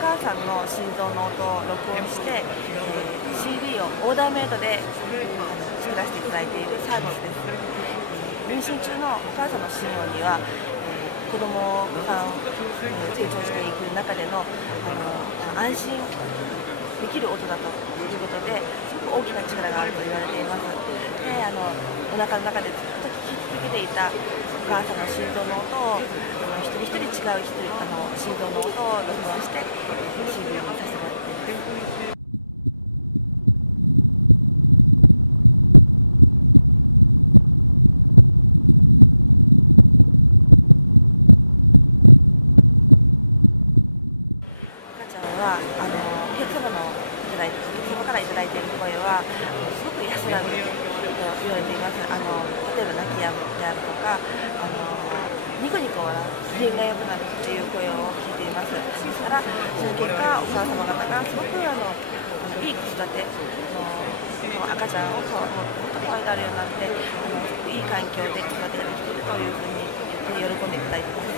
母さんの心臓の音を録音して、CD をオーダーメイドで作らせていただいているサービスです。妊娠中のお母さんの心音には、子どもさん、成長していく中での安心できる音だということですごく大きな力があると言われています。でお腹の中でずっと聴き続けていたお母さんの心臓の音を一人一人違う心臓の音を録音して CD にさせてもらっています。お客様からいただいている声はすごく安らぐと言われています。例えば泣き止むであるとかニコニコ笑う、機嫌が良くなるという声を聞いています。ですからその結果お母様方がすごくいい子育て赤ちゃんをもっと可愛がるようになってすごくいい環境で子育てができているというふうに言って喜んでいただいています。